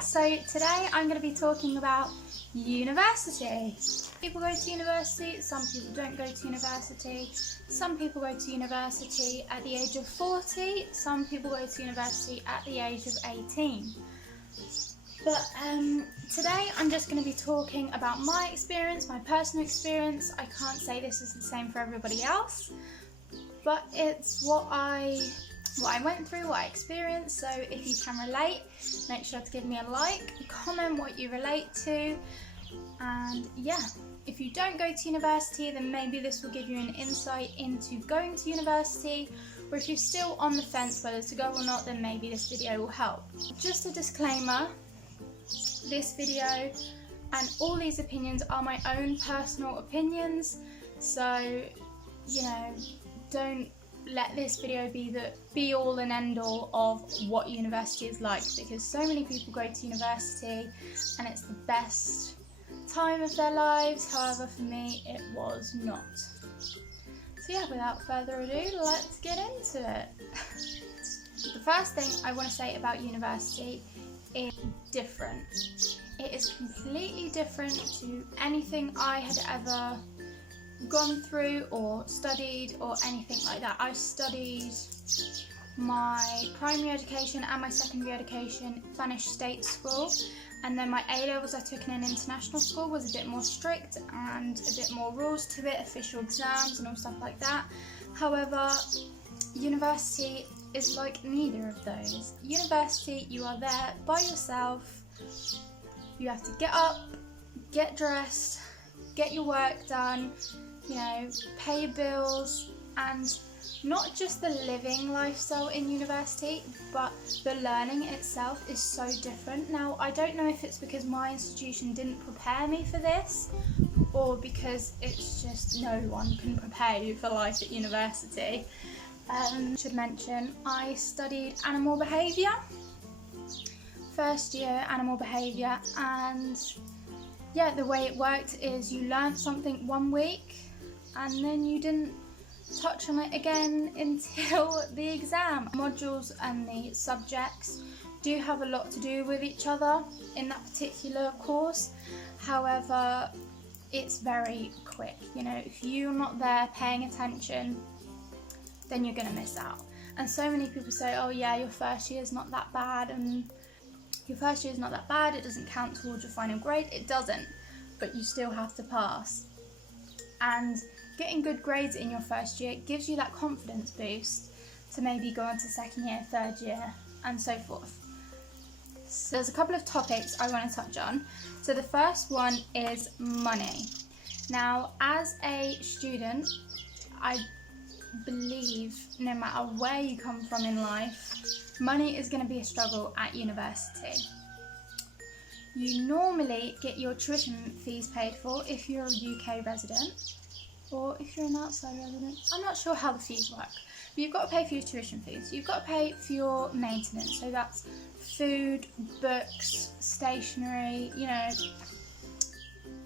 So today I'm going to be talking about university. People go to university, some people don't go to university. Some people go to university at the age of 40, some people go to university at the age of 18. But today I'm just going to be talking about my experience, my personal experience. I can't say this is the same for everybody else, but it's what I went through, what I experienced. So if you can relate, make sure to give me a like, comment what you relate to, and yeah, if you don't go to university, then maybe this will give you an insight into going to university, or if you're still on the fence whether to go or not, then maybe this video will help. Just a disclaimer, this video and all these opinions are my own personal opinions, so don't let this video be the be all and end all of what university is like, because so many people go to university and it's the best time of their lives. However, for me it was not. So yeah, without further ado, let's get into it. The first thing I want to say about university is different. It is completely different to anything I had ever gone through or studied or anything like that. I studied my primary education and my secondary education in Spanish state school, and then my A-levels I took in an international school, was a bit more strict and a bit more rules to it, official exams and all stuff like that. However, university is like neither of those. University, you are there by yourself. You have to get up, get dressed, get your work done, pay your bills, and not just the living lifestyle in university, but the learning itself is so different. Now, I don't know if it's because my institution didn't prepare me for this, or because it's just no one can prepare you for life at university. Should mention, I studied animal behaviour, first year animal behaviour, and yeah, the way it worked is you learnt something one week and then you didn't touch on it again until the exam. Modules and the subjects do have a lot to do with each other in that particular course. However, it's very quick. If you're not there paying attention, then you're going to miss out. And so many people say, oh yeah, your first year is not that bad, and your first year is not that bad, it doesn't count towards your final grade. It doesn't, but you still have to pass. And getting good grades in your first year gives you that confidence boost to maybe go on to second year, third year, and so forth. So there's a couple of topics I want to touch on. So the first one is money. Now, as a student, I believe no matter where you come from in life, money is going to be a struggle at university. You normally get your tuition fees paid for if you're a UK resident, or if you're an outside resident. I'm not sure how the fees work, but you've got to pay for your tuition fees. You've got to pay for your maintenance, so that's food, books, stationery,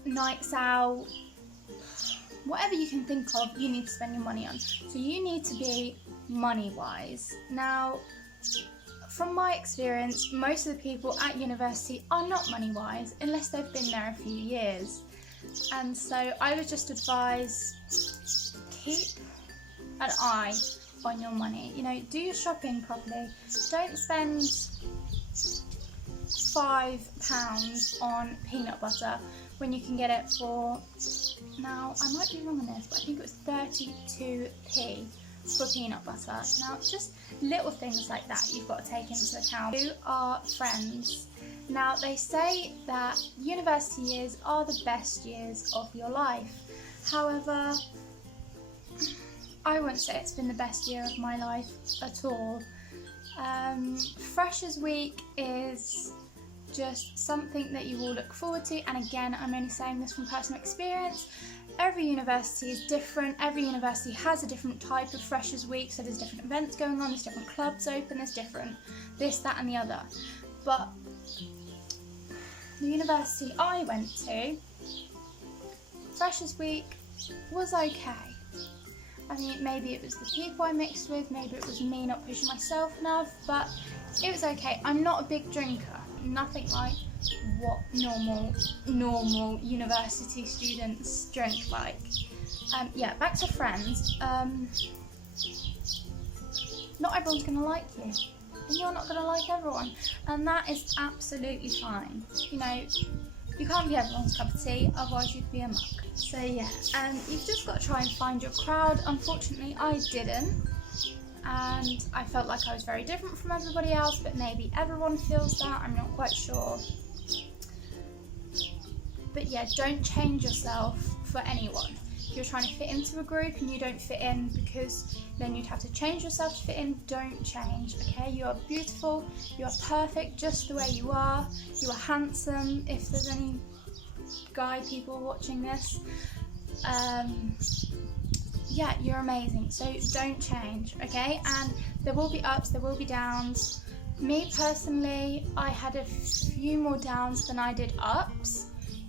nights out, whatever you can think of, you need to spend your money on. So you need to be money wise. Now, from my experience, most of the people at university are not money wise unless they've been there a few years. And so I would just advise, keep an eye on your money. Do your shopping properly. Don't spend £5 on peanut butter when you can get it for, now I might be wrong on this, but I think it was 32p for peanut butter. Now, just little things like that you've got to take into account. Who are friends? Now, they say that university years are the best years of your life. However, I wouldn't say it's been the best year of my life at all. Freshers Week is just something that you will look forward to, and again, I'm only saying this from personal experience. Every university is different. Every university has a different type of Freshers Week, so there's different events going on, there's different clubs open, there's different this, that and the other. But the university I went to, Freshers Week was okay. I mean, maybe it was the people I mixed with, maybe it was me not pushing myself enough, but it was okay. I'm not a big drinker. nothing like what normal university students drink like. Yeah, back to friends. Not everyone's gonna like you, and you're not gonna like everyone, and that is absolutely fine. You know, you can't be everyone's cup of tea, otherwise you'd be a mug. So yeah, you've just got to try and find your crowd. Unfortunately, I didn't, and I felt like I was very different from everybody else, but maybe everyone feels that, I'm not quite sure. But yeah, don't change yourself for anyone. If you're trying to fit into a group and you don't fit in because then you'd have to change yourself to fit in, don't change, okay? You are beautiful, you are perfect just the way you are handsome, if there's any guy people watching this. Yeah, you're amazing, so don't change, okay? And there will be ups, there will be downs. Me personally, I had a few more downs than I did ups,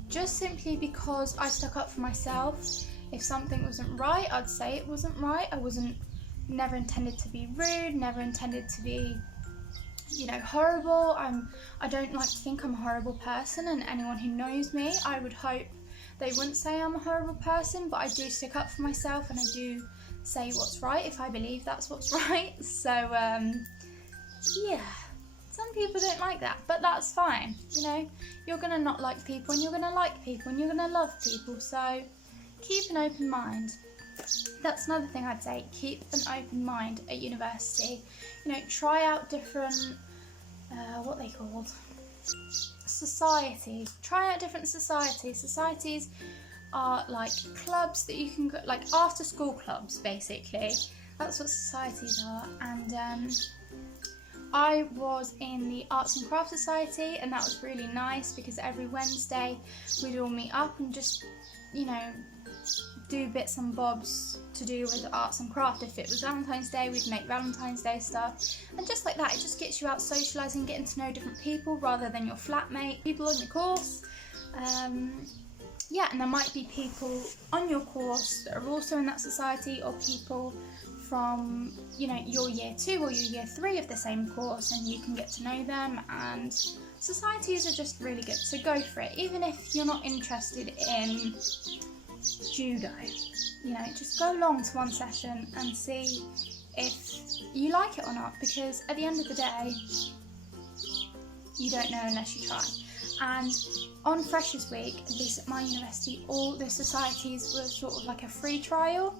just simply because I stuck up for myself. If something wasn't right, I'd say it wasn't right. I never intended to be rude, never intended to be, you know, horrible. I don't like to think I'm a horrible person, and anyone who knows me, I would hope they wouldn't say I'm a horrible person, but I do stick up for myself and I do say what's right if I believe that's what's right. So yeah, some people don't like that, but that's fine. You know, you're gonna not like people and you're gonna like people and you're gonna love people, so keep an open mind. That's another thing I'd say, keep an open mind at university. You know, try out different, what are they called? Societies. Try out different societies. Societies are like clubs that you can go, like after school clubs basically. That's what societies are. And I was in the Arts and Crafts Society, and that was really nice because every Wednesday we'd all meet up and just, you know, do bits and bobs to do with arts and craft. If it was Valentine's Day, we'd make Valentine's Day stuff, and just like that, it just gets you out socialising, getting to know different people rather than your flatmate, people on your course. Yeah, and there might be people on your course that are also in that society, or people from, you know, your year 2 or your year 3 of the same course, and you can get to know them. And societies are just really good, so go for it. Even if you're not interested in judo, you know, just go along to one session and see if you like it or not, because at the end of the day, you don't know unless you try. And on Freshers Week, this at my university, all the societies were sort of like a free trial,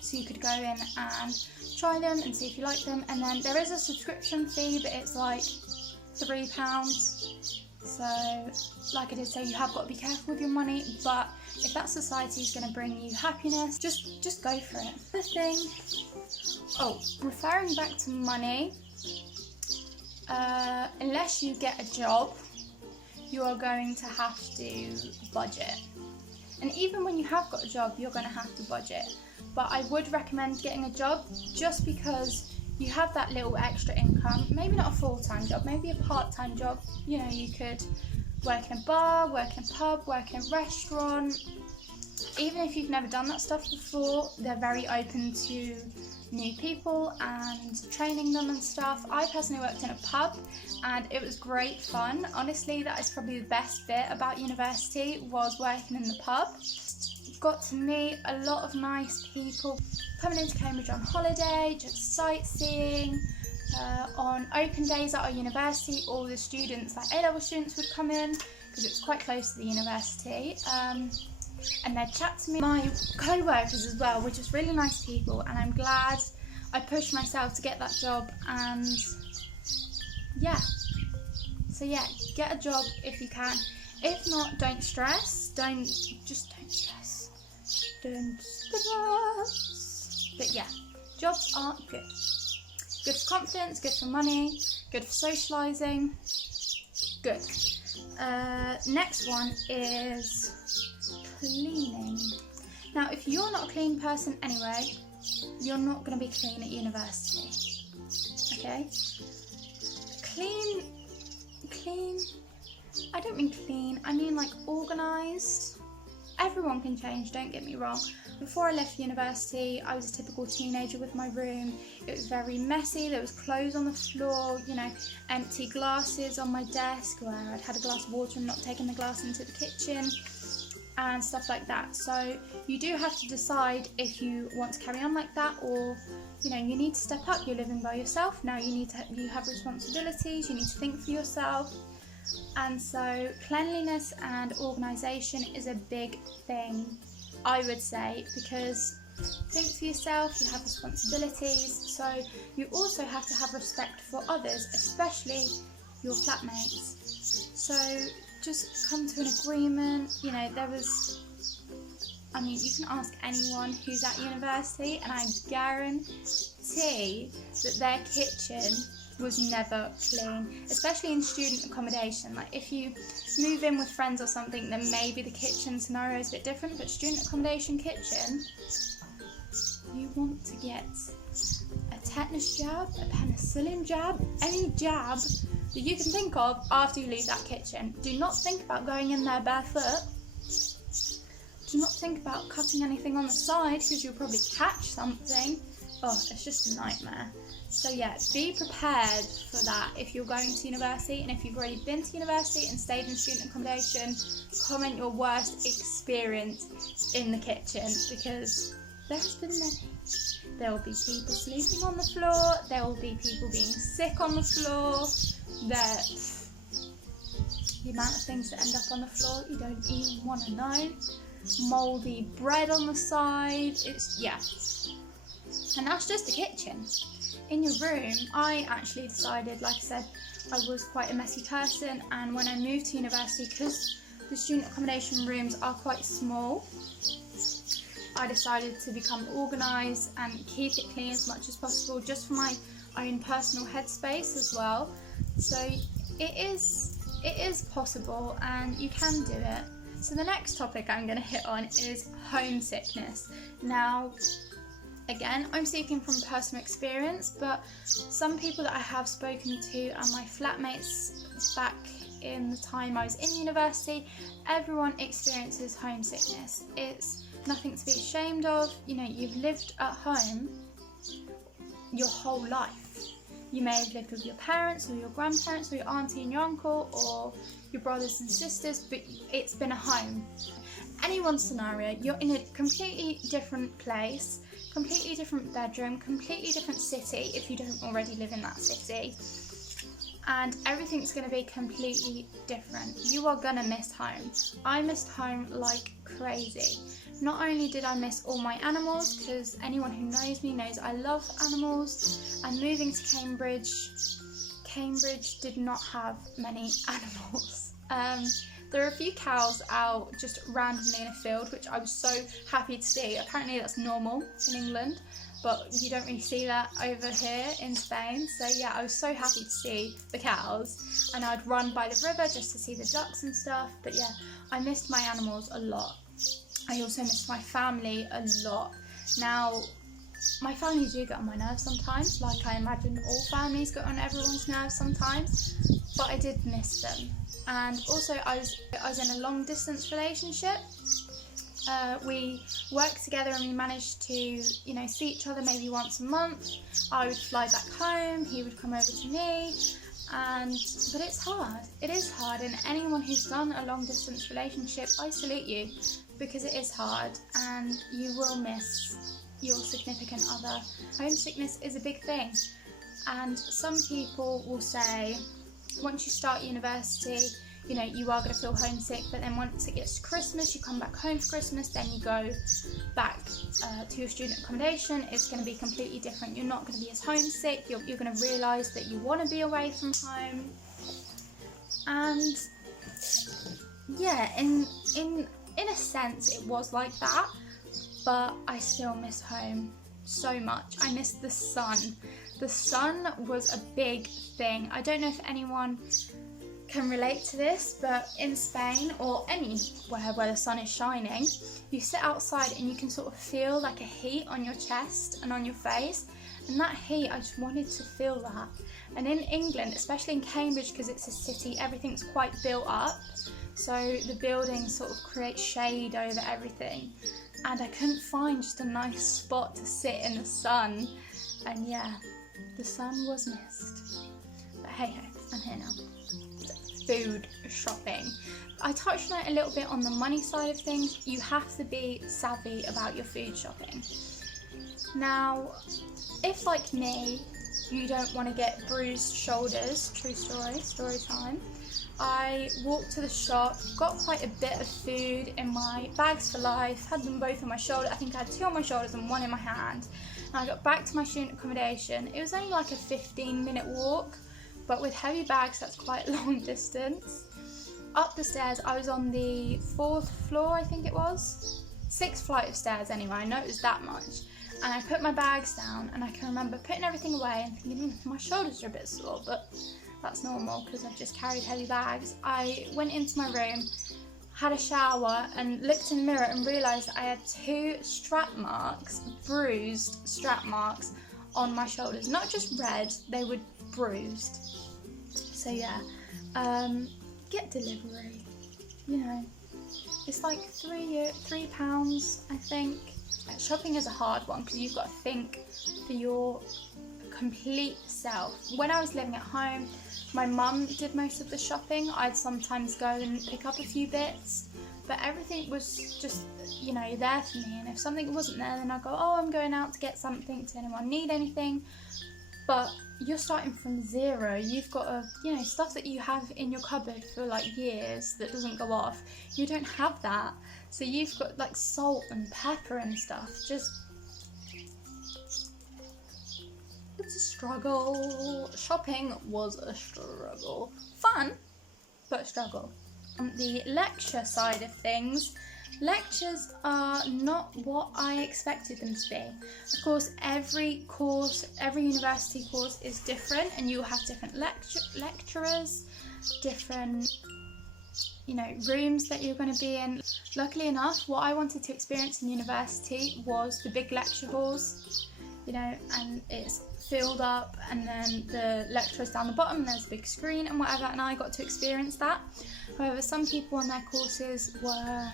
so you could go in and try them and see if you like them. And then there is a subscription fee, but it's like £3. So, like I did say, you have got to be careful with your money, but if that society is going to bring you happiness, just go for it. The thing, referring back to money, unless you get a job, you are going to have to budget. And even when you have got a job, you're going to have to budget. But I would recommend getting a job just because you have that little extra income. Maybe not a full-time job, maybe a part-time job. You know, you could work in a bar, work in a pub, work in a restaurant. Even if you've never done that stuff before, they're very open to new people and training them and stuff. I personally worked in a pub and it was great fun. Honestly, that is probably the best bit about university, was working in the pub. Got to meet a lot of nice people. Coming into Cambridge on holiday, just sightseeing. On open days at our university, all the students, like A-level students, would come in because it was quite close to the university, and they'd chat to me. My co-workers as well were just really nice people, and I'm glad I pushed myself to get that job. And yeah, so yeah, get a job if you can. If not, don't stress. Don't stress. Don't stress. But yeah, jobs are good. Good for confidence, good for money, good for socialising, good. Next one is cleaning. Now, if you're not a clean person anyway, you're not going to be clean at university, okay? Clean, I don't mean clean, I mean like organised. Everyone can change, don't get me wrong. Before I left university, I was a typical teenager with my room. It was very messy, there was clothes on the floor, you know, empty glasses on my desk where I'd had a glass of water and not taken the glass into the kitchen, and stuff like that. So you do have to decide if you want to carry on like that, or you know, you need to step up. You're living by yourself now, you have responsibilities, you need to think for yourself. And so cleanliness and organisation is a big thing, I would say, because think for yourself, you have responsibilities, so you also have to have respect for others, especially your flatmates. So just come to an agreement. You know, you can ask anyone who's at university, and I guarantee that their kitchen was never clean, especially in student accommodation. Like if you move in with friends or something, then maybe the kitchen scenario is a bit different, but student accommodation kitchen, you want to get a tetanus jab, a penicillin jab, any jab that you can think of after you leave that kitchen. Do not think about going in there barefoot. Do not think about cutting anything on the side, because you'll probably catch something. Oh, it's just a nightmare. So yeah, be prepared for that if you're going to university, and if you've already been to university and stayed in student accommodation, comment your worst experience in the kitchen, because there's been many. There will be people sleeping on the floor, there will be people being sick on the floor, the amount of things that end up on the floor you don't even want to know, mouldy bread on the side, and that's just the kitchen. In your room, I actually decided, like I said, I was quite a messy person, and when I moved to university, because the student accommodation rooms are quite small, I decided to become organised and keep it clean as much as possible, just for my own personal headspace as well. So it is possible, and you can do it. So the next topic I'm going to hit on is homesickness. Now, again, I'm speaking from personal experience, but some people that I have spoken to and my flatmates back in the time I was in university, everyone experiences homesickness. It's nothing to be ashamed of. You know, you've lived at home your whole life. You may have lived with your parents or your grandparents or your auntie and your uncle or your brothers and sisters, but it's been a home. Anyone's scenario, you're in a completely different place, completely different bedroom, completely different city if you don't already live in that city, and everything's going to be completely different. You are going to miss home. I missed home like crazy. Not only did I miss all my animals, because anyone who knows me knows I love animals, and moving to Cambridge did not have many animals. There are a few cows out just randomly in a field, which I was so happy to see. Apparently that's normal in England, but you don't really see that over here in Spain. So yeah, I was so happy to see the cows, and I'd run by the river just to see the ducks and stuff. But yeah, I missed my animals a lot. I also missed my family a lot. Now, my family do get on my nerves sometimes, like I imagine all families get on everyone's nerves sometimes, but I did miss them. And also I was in a long distance relationship. We worked together and we managed to, you know, see each other maybe once a month. I would fly back home, he would come over to me, but it's hard. It is hard, and anyone who's done a long distance relationship, I salute you, because it is hard and you will miss your significant other. Homesickness is a big thing, and some people will say once you start university, you know, you are going to feel homesick, but then once it gets to Christmas, you come back home for Christmas, then you go back to your student accommodation. It's going to be completely different. You're not going to be as homesick. You're going to realise that you want to be away from home. And yeah, in a sense it was like that, but I still miss home so much. I miss the sun. The sun was a big thing. I don't know if anyone can relate to this, but in Spain or anywhere where the sun is shining, you sit outside and you can sort of feel like a heat on your chest and on your face, and that heat, I just wanted to feel that. And in England, especially in Cambridge, because it's a city, everything's quite built up, so the buildings sort of create shade over everything. and I couldn't find just a nice spot to sit in the sun, and yeah, the sun was missed. But hey ho, I'm here now. Food shopping. I touched on it a little bit on the money side of things. You have to be savvy about your food shopping. Now, if like me, you don't want to get bruised shoulders, true story time, I walked to the shop, got quite a bit of food in my bags for life, had them both on my shoulder. I think I had 2 on my shoulders and 1 in my hand. And I got back to my student accommodation. It was only like a 15-minute walk, but with heavy bags, that's quite a long distance. Up the stairs, I was on the 4th floor, I think it was. 6th flight of stairs anyway, I know it was that much. And I put my bags down, and I can remember putting everything away and thinking, my shoulders are a bit sore, but that's normal because I've just carried heavy bags. I went into my room, had a shower, and looked in the mirror and realised I had 2 strap marks, bruised strap marks on my shoulders. Not just red, they were bruised. So yeah, get delivery, you know. It's like £3, I think. Shopping is a hard one because you've got to think for your complete self. When I was living at home, my mum did most of the shopping. I'd sometimes go and pick up a few bits, but everything was just, you know, there for me. And if something wasn't there, then I'd go, oh, I'm going out to get something. Does anyone need anything? But you're starting from zero. You've got stuff that you have in your cupboard for like years that doesn't go off. You don't have that. So you've got like salt and pepper and stuff. It's a struggle. Shopping was a struggle. Fun, but a struggle. On the lecture side of things, lectures are not what I expected them to be. Of course, every university course is different, and you'll have different lecturers, different rooms that you're going to be in. Luckily enough, what I wanted to experience in university was the big lecture halls, and it's filled up, and then the lecturers down the bottom, and there's a big screen and whatever, and I got to experience that. However, some people on their courses were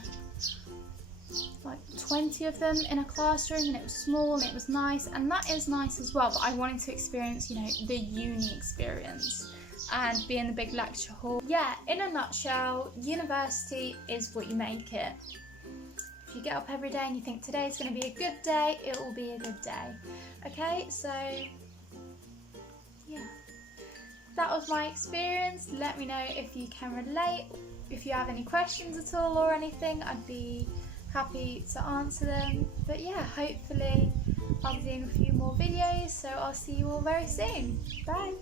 like 20 of them in a classroom, and it was small and it was nice, and that is nice as well, but I wanted to experience, the uni experience and be in the big lecture hall. Yeah, in a nutshell, university is what you make it. If you get up every day and you think today's going to be a good day, it will be a good day. Okay, so yeah, that was my experience. Let me know if you can relate. If you have any questions at all or anything, I'd be happy to answer them. But yeah, hopefully I'll be doing a few more videos, so I'll see you all very soon. Bye!